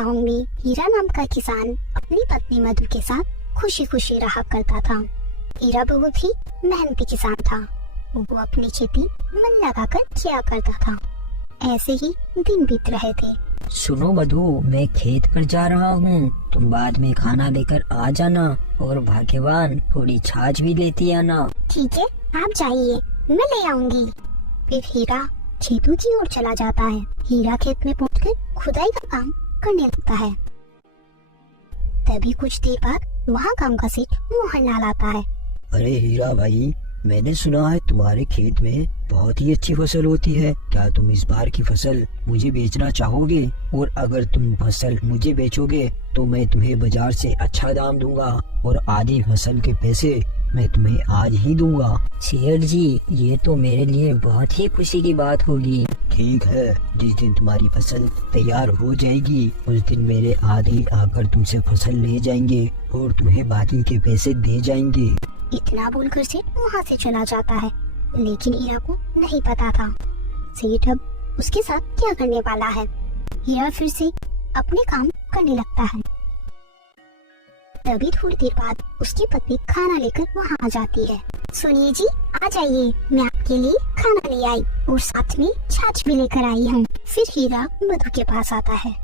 गांव में हीरा नाम का किसान अपनी पत्नी मधु के साथ खुशी खुशी रहा करता था। हीरा बहुत ही मेहनती किसान था। वो अपनी खेती मन लगाकर किया करता था। ऐसे ही दिन बीत रहे थे। सुनो मधु, मैं खेत पर जा रहा हूँ, तुम बाद में खाना लेकर आ जाना और भाग्यवान थोड़ी छाछ भी लेती आना। ठीक है, आप जाइए, मैं ले आऊंगी। फिर हीरा खेतों की ओर चला जाता है। हीरा खेत में पहुंचकर खुदाई का काम करने लगता है। तभी कुछ देर बाद वहाँ गांव का सेठ मोहनलाल आता है। अरे हीरा भाई, मैंने सुना है तुम्हारे खेत में बहुत ही अच्छी फसल होती है। क्या तुम इस बार की फसल मुझे बेचना चाहोगे? और अगर तुम फसल मुझे बेचोगे तो मैं तुम्हें बाजार से अच्छा दाम दूंगा और आधी फसल के पैसे मैं तुम्हें आज ही दूंगा। सेठ जी, ये तो मेरे लिए बहुत ही खुशी की बात होगी। ठीक है, जिस दिन तुम्हारी फसल तैयार हो जाएगी उस दिन मेरे आदमी आकर तुमसे फसल ले जाएंगे और तुम्हें बाकी के पैसे दे जाएंगे। इतना बोलकर सेठ वहाँ से चला जाता है। लेकिन हीरा को नहीं पता था सेठ अब उसके साथ क्या करने वाला है। हीरा फिर से अपने काम करने लगता है। तभी थोड़ी देर बाद उसकी पत्नी खाना लेकर वहाँ आ जाती है। सुनिए जी, आ जाइए, मैं आपके लिए खाना ले आई और साथ में छाछ भी लेकर आई हूँ। फिर हीरा मधु के पास आता है।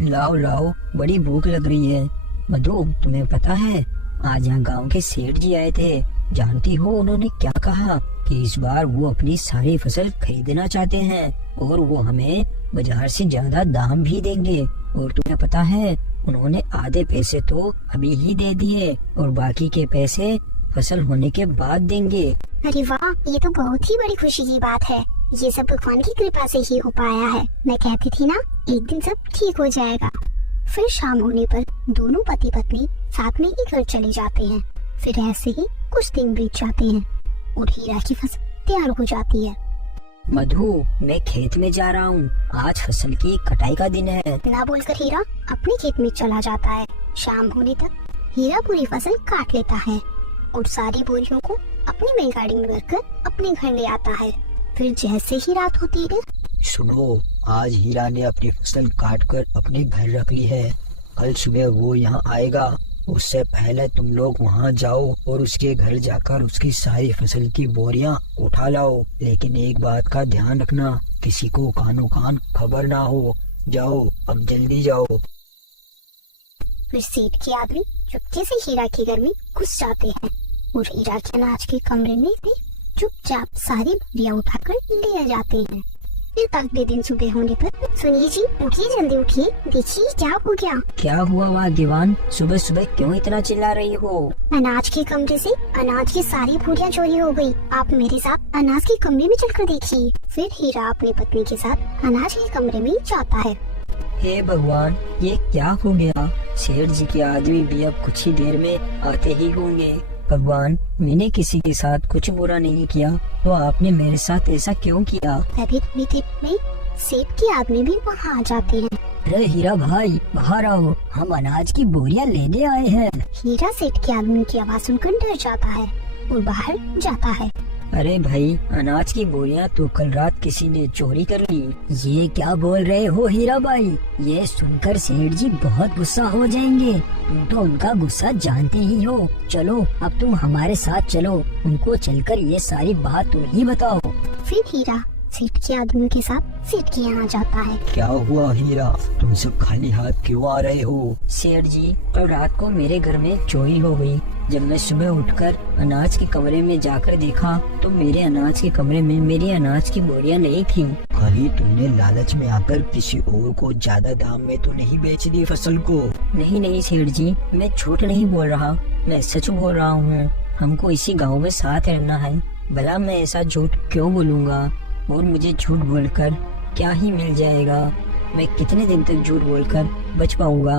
लाओ लाओ, बड़ी भूख लग रही है। मधु, तुम्हें पता है आज यहाँ गांव के सेठ जी आए थे। जानती हो उन्होंने क्या कहा कि इस बार वो अपनी सारी फसल खरीदना चाहते हैं और वो हमें बाजार से ज्यादा दाम भी देंगे। और तुम्हें पता है उन्होंने आधे पैसे तो अभी ही दे दिए और बाकी के पैसे फसल होने के बाद देंगे। अरे वाह, ये तो बहुत ही बड़ी खुशी की बात है। ये सब भगवान की कृपा से ही हो पाया है। मैं कहती थी ना, एक दिन सब ठीक हो जाएगा। फिर शाम होने पर दोनों पति पत्नी साथ में ही घर चले जाते हैं। फिर ऐसे ही कुछ दिन बीत जाते हैं और हीरा की फसल तैयार हो जाती है। मधु, मैं खेत में जा रहा हूँ, आज फसल की कटाई का दिन है। ना बोलकर हीरा अपने खेत में चला जाता है। शाम होने तक हीरा पूरी फसल काट लेता है और सारी बोरियों को अपनी बैलगाड़ी में भरकर अपने घर ले आता है। फिर जैसे ही रात होती है, सुनो, आज हीरा ने अपनी फसल काटकर अपने घर रख ली है। कल सुबह वो यहाँ आएगा। उससे पहले तुम लोग वहाँ जाओ और उसके घर जाकर उसकी सारी फसल की बोरियां उठा लाओ। लेकिन एक बात का ध्यान रखना, किसी को कानो कान खबर ना हो। जाओ, अब जल्दी जाओ। फिर सेठ के आदमी चुपके से हीरा के घर में घुस जाते हैं और हीरा के अनाज के कमरे में से चुपचाप सारी बोरियां उठाकर ले जाते हैं। फिर अगले दिन सुबह होने पर, सुनिए जी, उठिए, जल्दी उठिए, देखिए क्या हो गया। क्या हुआ भाग्यवान, सुबह सुबह क्यों इतना चिल्ला रही हो? अनाज के कमरे से अनाज की सारी बोरियां चोरी हो गई। आप मेरे साथ अनाज के कमरे में चलकर देखिए। फिर हीरा अपनी पत्नी के साथ अनाज के कमरे में जाता है। हे भगवान, ये क्या हो गया? सेठ जी के आदमी भी अब कुछ ही देर में आते ही होंगे। भगवान, मैंने किसी के साथ कुछ बुरा नहीं किया, तो आपने मेरे साथ ऐसा क्यों किया? तभी थोड़ी देर में सेठ के आदमी भी वहाँ आ जाते हैं। अरे हीरा भाई, बाहर आओ, हम अनाज की बोरियां लेने आए हैं। हीरा सेठ के आदमी की आवाज सुनकर डर जाता है और बाहर जाता है। अरे भाई, अनाज की बोरियां तो कल रात किसी ने चोरी कर ली। ये क्या बोल रहे हो हीरा भाई? ये सुनकर सेठ जी बहुत गुस्सा हो जाएंगे। तुम तो उनका गुस्सा जानते ही हो। चलो, अब तुम हमारे साथ चलो, उनको चलकर ये सारी बात तुम ही बताओ। फिर हीरा सेठ के आदमी के साथ सेठ के यहाँ जाता है। क्या हुआ हीरा, तुम सब खाली हाथ क्यों आ रहे हो? सेठ जी, कल रात को मेरे घर में चोरी हो गई। जब मैं सुबह उठकर अनाज के कमरे में जाकर देखा तो मेरे अनाज के कमरे में मेरी अनाज की बोरियां नहीं थी। कहीं तुमने लालच में आकर किसी और को ज्यादा दाम में तो नहीं बेच दी फसल को? नहीं नहीं सेठ जी, मैं झूठ नहीं बोल रहा, मैं सच बोल रहा हूँ। हमको इसी गाँव में साथ रहना है, भला मैं ऐसा झूठ क्यों बोलूँगा? और मुझे झूठ बोलकर क्या ही मिल जाएगा? मैं कितने दिन तक झूठ बोलकर बच पाऊंगा?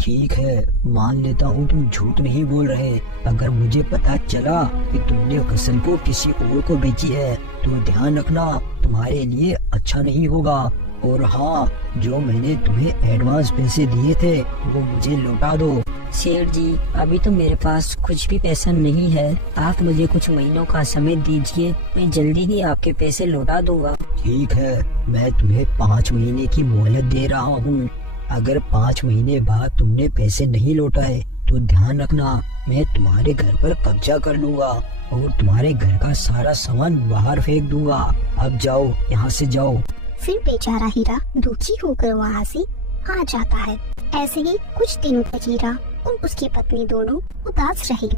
ठीक है, मान लेता हूँ तुम झूठ नहीं बोल रहे। अगर मुझे पता चला कि तुमने फसल को किसी और को बेची है तो ध्यान रखना, तुम्हारे लिए अच्छा नहीं होगा। और हाँ, जो मैंने तुम्हें एडवांस पैसे दिए थे वो मुझे लौटा दो। सेठ जी, अभी तो मेरे पास कुछ भी पैसा नहीं है। आप मुझे कुछ महीनों का समय दीजिए, मैं जल्दी ही आपके पैसे लौटा दूंगा। ठीक है, मैं तुम्हें 5 महीने की मोहलत दे रहा हूँ। अगर 5 महीने बाद तुमने पैसे नहीं लौटाए तो ध्यान रखना, मैं तुम्हारे घर पर कब्जा कर लूंगा और तुम्हारे घर का सारा सामान बाहर फेंक दूंगा। अब जाओ, यहाँ से जाओ। फिर बेचारा हीरा दुखी होकर वहाँ से आ जाता है। ऐसे ही कुछ दिनों तक हीरा और उसकी पत्नी दोनों उदास रहे।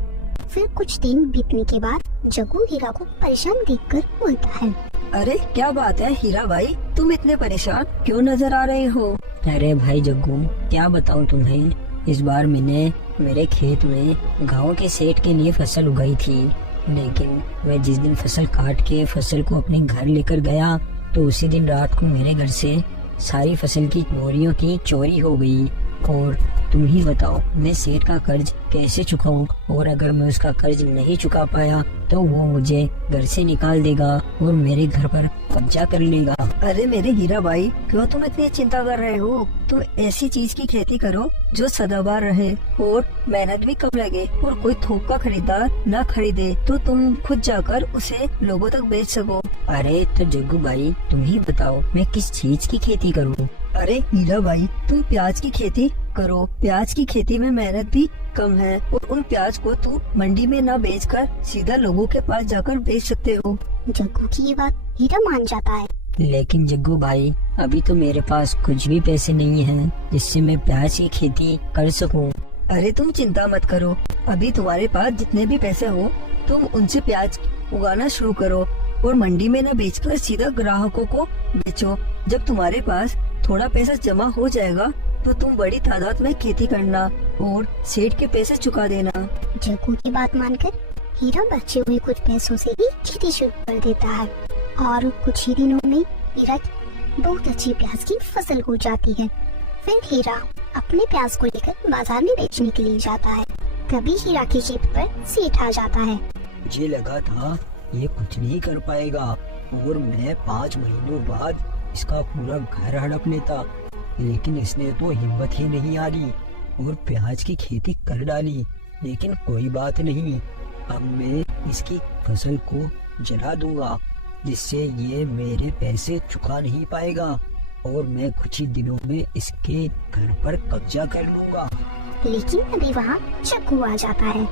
फिर कुछ दिन बीतने के बाद जग्गू हीरा को परेशान देखकर बोलता है, अरे क्या बात है हीरा भाई, तुम इतने परेशान क्यों नजर आ रहे हो? अरे भाई जग्गू, क्या बताऊं तुम्हें, इस बार मैंने मेरे खेत में गांव के सेठ के लिए फसल उगाई थी, लेकिन मैं जिस दिन फसल काट के फसल को अपने घर लेकर गया तो उसी दिन रात को मेरे घर से सारी फसल की बोरियों की चोरी हो गई। और तुम ही बताओ मैं सेठ का कर्ज कैसे चुकाऊं, और अगर मैं उसका कर्ज नहीं चुका पाया तो वो मुझे घर से निकाल देगा और मेरे घर पर कब्जा कर लेगा। अरे मेरे हीरा भाई, क्यों तुम इतनी चिंता कर रहे हो? तुम ऐसी चीज की खेती करो जो सदाबहार रहे और मेहनत भी कम लगे और कोई थोक का खरीदार न खरीदे, तो तुम खुद जाकर उसे लोगों तक बेच सको। अरे तो जग्गू भाई, तुम ही बताओ मैं किस चीज की खेती करूँ? अरे हीरा भाई, तुम प्याज की खेती करो। प्याज की खेती में मेहनत भी कम है और उन प्याज को तुम मंडी में न बेचकर सीधा लोगों के पास जाकर बेच सकते हो। जग्गू की ये बात हीरा मान जाता है। लेकिन जग्गू भाई, अभी तो मेरे पास कुछ भी पैसे नहीं हैं जिससे मैं प्याज की खेती कर सकूं। अरे तुम चिंता मत करो, अभी तुम्हारे पास जितने भी पैसे हो तुम उनसे प्याज उगाना शुरू करो और मंडी में न बेचकर सीधा ग्राहकों को बेचो। जब तुम्हारे पास थोड़ा पैसा जमा हो जाएगा तो तुम बड़ी तादाद में खेती करना और सेठ के पैसे चुका देना। जग्गू की बात मानकर हीरा बचे हुए कुछ पैसों से ही खेती शुरू कर देता है और कुछ ही दिनों में हीरा की बहुत अच्छी प्याज की फसल हो जाती है। फिर हीरा अपने प्याज को लेकर बाजार में बेचने के लिए जाता है। तभी हीरा के खेत पर सेठ आ जाता है। मुझे लगा था ये कुछ नहीं कर पाएगा और मैं 5 महीनों बाद इसका पूरा घर हड़प लेता, लेकिन इसने तो हिम्मत ही नहीं हारी और प्याज की खेती कर डाली। लेकिन कोई बात नहीं, अब मैं इसकी फसल को जला दूंगा जिससे ये मेरे पैसे चुका नहीं पाएगा और मैं कुछ ही दिनों में इसके घर पर कब्जा कर लूंगा। लेकिन अभी वहाँ जग्गू आ जाता है।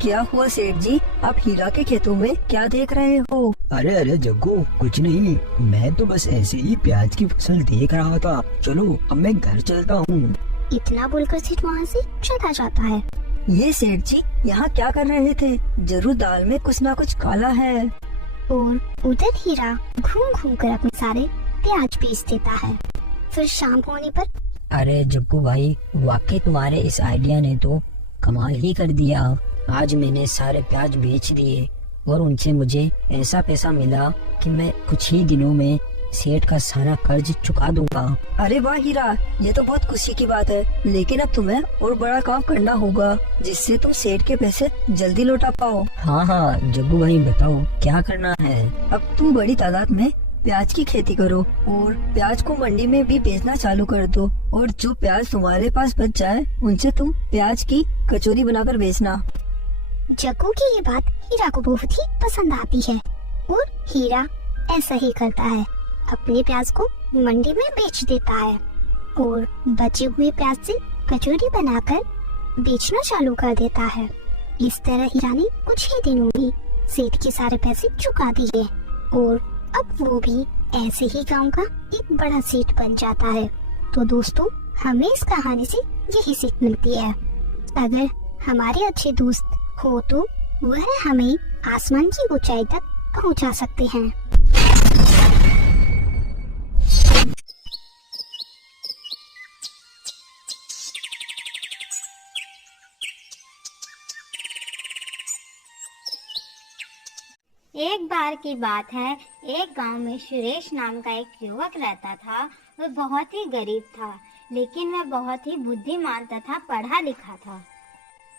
क्या हुआ सेठ जी, आप हीरा के खेतों में क्या देख रहे हो? अरे अरे जग्गू, कुछ नहीं, मैं तो बस ऐसे ही प्याज की फसल देख रहा था। चलो अब मैं घर चलता हूँ। इतना बोलकर सेठ वहाँ से चला जाता है। ये सेठ जी यहाँ क्या कर रहे थे? जरूर दाल में कुछ ना कुछ काला है। और उधर हीरा घूम घूम कर अपने सारे प्याज बेच देता है। फिर शाम होने पर अरे जग्गू भाई, वाकई तुम्हारे इस आइडिया ने तो कमाल ही कर दिया। आज मैंने सारे प्याज बेच दिए और उनसे मुझे ऐसा पैसा मिला कि मैं कुछ ही दिनों में सेठ का सारा कर्ज चुका दूंगा। अरे वाह हीरा, ये तो बहुत खुशी की बात है, लेकिन अब तुम्हें और बड़ा काम करना होगा जिससे तुम सेठ के पैसे जल्दी लौटा पाओ। हाँ हाँ जग्गू भाई, बताओ क्या करना है? अब तुम बड़ी तादाद में प्याज की खेती करो और प्याज को मंडी में भी बेचना चालू कर दो और जो प्याज तुम्हारे पास बच जाए उनसे तुम प्याज की कचौरी बनाकर बेचना। जग्गू की ये बात हीरा को बहुत ही पसंद आती है और हीरा ऐसा ही करता है, अपने प्याज को मंडी में बेच देता है और बचे हुए प्याज से कचौरी बनाकर बेचना चालू कर देता है। इस तरह हीरा ने कुछ ही दिनों में सेठ के सारे पैसे चुका दिए और अब वो भी ऐसे ही गांव का एक बड़ा सेठ बन जाता है। तो दोस्तों, हमें इस कहानी से यही सीख मिलती है, अगर हमारे अच्छे दोस्त हो तो वह हमें आसमान की ऊंचाई तक पहुंचा सकते हैं। एक बार की बात है, एक गांव में सुरेश नाम का एक युवक रहता था। वह बहुत ही गरीब था, लेकिन वह बहुत ही बुद्धिमान तथा पढ़ा लिखा था।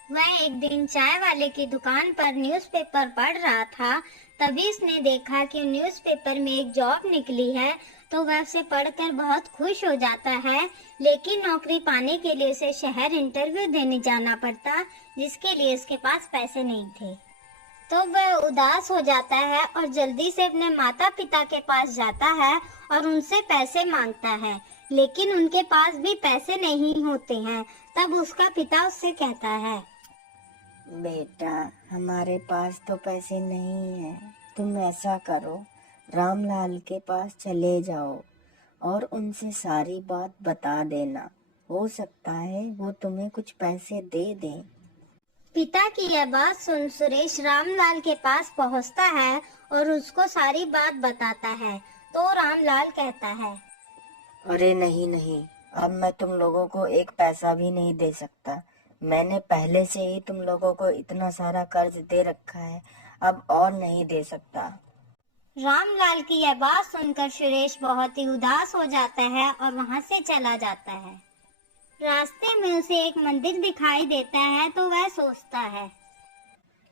वह एक दिन चाय वाले की दुकान पर न्यूज़पेपर पढ़ रहा था। तभी उसने देखा कि न्यूज़पेपर में एक जॉब निकली है, तो वह उसे पढ़कर बहुत खुश हो जाता है। लेकिन नौकरी पाने के लिए उसे शहर इंटरव्यू देने जाना पड़ता, जिसके लिए उसके पास पैसे नहीं थे। तो वह उदास हो जाता है और जल्दी से अपने माता पिता के पास जाता है और उनसे पैसे मांगता है। लेकिन उनके पास भी पैसे नहीं होते हैं। तब उसका पिता उससे कहता है, बेटा, हमारे पास तो पैसे नहीं हैं। तुम ऐसा करो, रामलाल के पास चले जाओ और उनसे सारी बात बता देना। हो सकता है वो तुम्हें कुछ पैसे दे दें। पिता की यह बात सुन सुरेश रामलाल के पास पहुंचता है और उसको सारी बात बताता है। तो रामलाल कहता है, अरे नहीं नहीं, अब मैं तुम लोगों को एक पैसा भी नहीं दे सकता। मैंने पहले से ही तुम लोगों को इतना सारा कर्ज दे रखा है, अब और नहीं दे सकता। रामलाल की यह बात सुनकर सुरेश बहुत ही उदास हो जाता है और वहां से चला जाता है। रास्ते में उसे एक मंदिर दिखाई देता है तो वह सोचता है,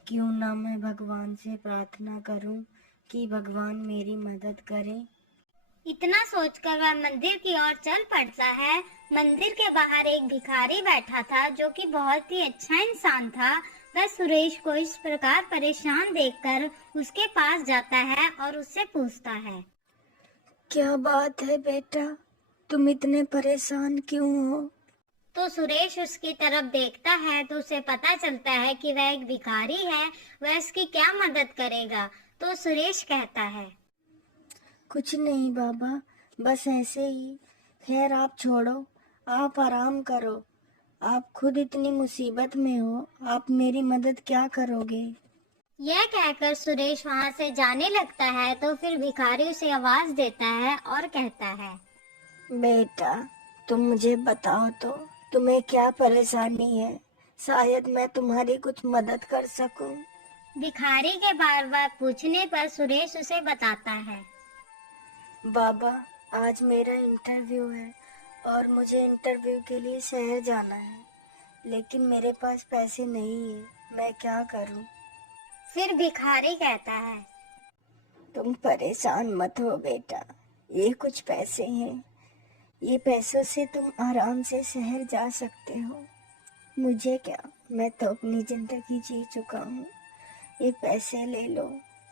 क्यों ना मैं भगवान से प्रार्थना करूं कि भगवान मेरी मदद करे। इतना सोचकर वह मंदिर की ओर चल पड़ता है। मंदिर के बाहर एक भिखारी बैठा था जो कि बहुत ही अच्छा इंसान था। वह सुरेश को इस प्रकार परेशान देखकर उसके पास जाता है और उससे पूछता है, क्या बात है बेटा, तुम इतने परेशान क्यों हो? तो सुरेश उसकी तरफ देखता है तो उसे पता चलता है कि वह एक भिखारी है, वह इसकी क्या मदद करेगा। तो सुरेश कहता है, कुछ नहीं बाबा, बस ऐसे ही। खैर आप छोड़ो, आप आराम करो। आप खुद इतनी मुसीबत में हो, आप मेरी मदद क्या करोगे? यह कहकर सुरेश वहां से जाने लगता है। तो फिर भिखारी उसे आवाज देता है और कहता है, बेटा, तुम मुझे बताओ तो तुम्हें क्या परेशानी है, शायद मैं तुम्हारी कुछ मदद कर सकूं। भिखारी के बार बार पूछने पर सुरेश उसे बताता है, बाबा, आज मेरा इंटरव्यू है और मुझे इंटरव्यू के लिए शहर जाना है, लेकिन मेरे पास पैसे नहीं है, मैं क्या करूं? फिर भिखारी कहता है, तुम परेशान मत हो बेटा, ये कुछ पैसे हैं, ये पैसों से तुम आराम से शहर जा सकते हो। मुझे क्या, मैं तो अपनी जिंदगी जी चुका हूँ। ये पैसे ले लो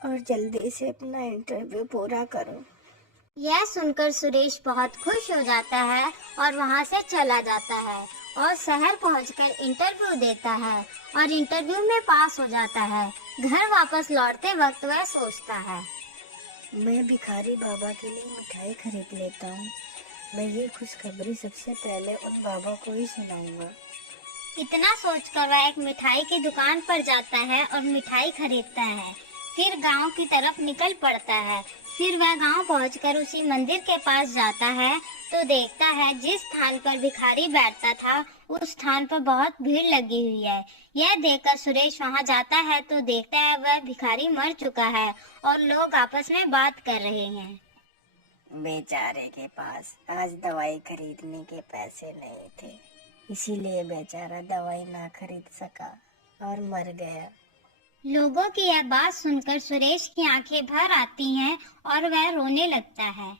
और जल्दी से अपना इंटरव्यू पूरा करो। यह सुनकर सुरेश बहुत खुश हो जाता है और वहां से चला जाता है और शहर पहुंचकर इंटरव्यू देता है और इंटरव्यू में पास हो जाता है। घर वापस लौटते वक्त वह सोचता है, मैं भिखारी बाबा के लिए मिठाई खरीद लेता हूँ। मैं ये खुशखबरी सबसे पहले उन बाबा को ही सुनाऊंगा। इतना सोचकर वह एक मिठाई की दुकान पर जाता है और मिठाई खरीदता है। फिर गांव की तरफ निकल पड़ता है। फिर वह गांव पहुंचकर उसी मंदिर के पास जाता है तो देखता है जिस स्थान पर भिखारी बैठता था उस स्थान पर बहुत भीड़ लगी हुई है। यह देखकर सुरेश वहां जाता है तो देखता है वह भिखारी मर चुका है और लोग आपस में बात कर रहे हैं। बेचारे के पास आज दवाई खरीदने के पैसे नहीं थे, इसीलिए बेचारा दवाई ना खरीद सका और मर गया। लोगों की यह बात सुनकर सुरेश की आंखें भर आती हैं और वह रोने लगता है।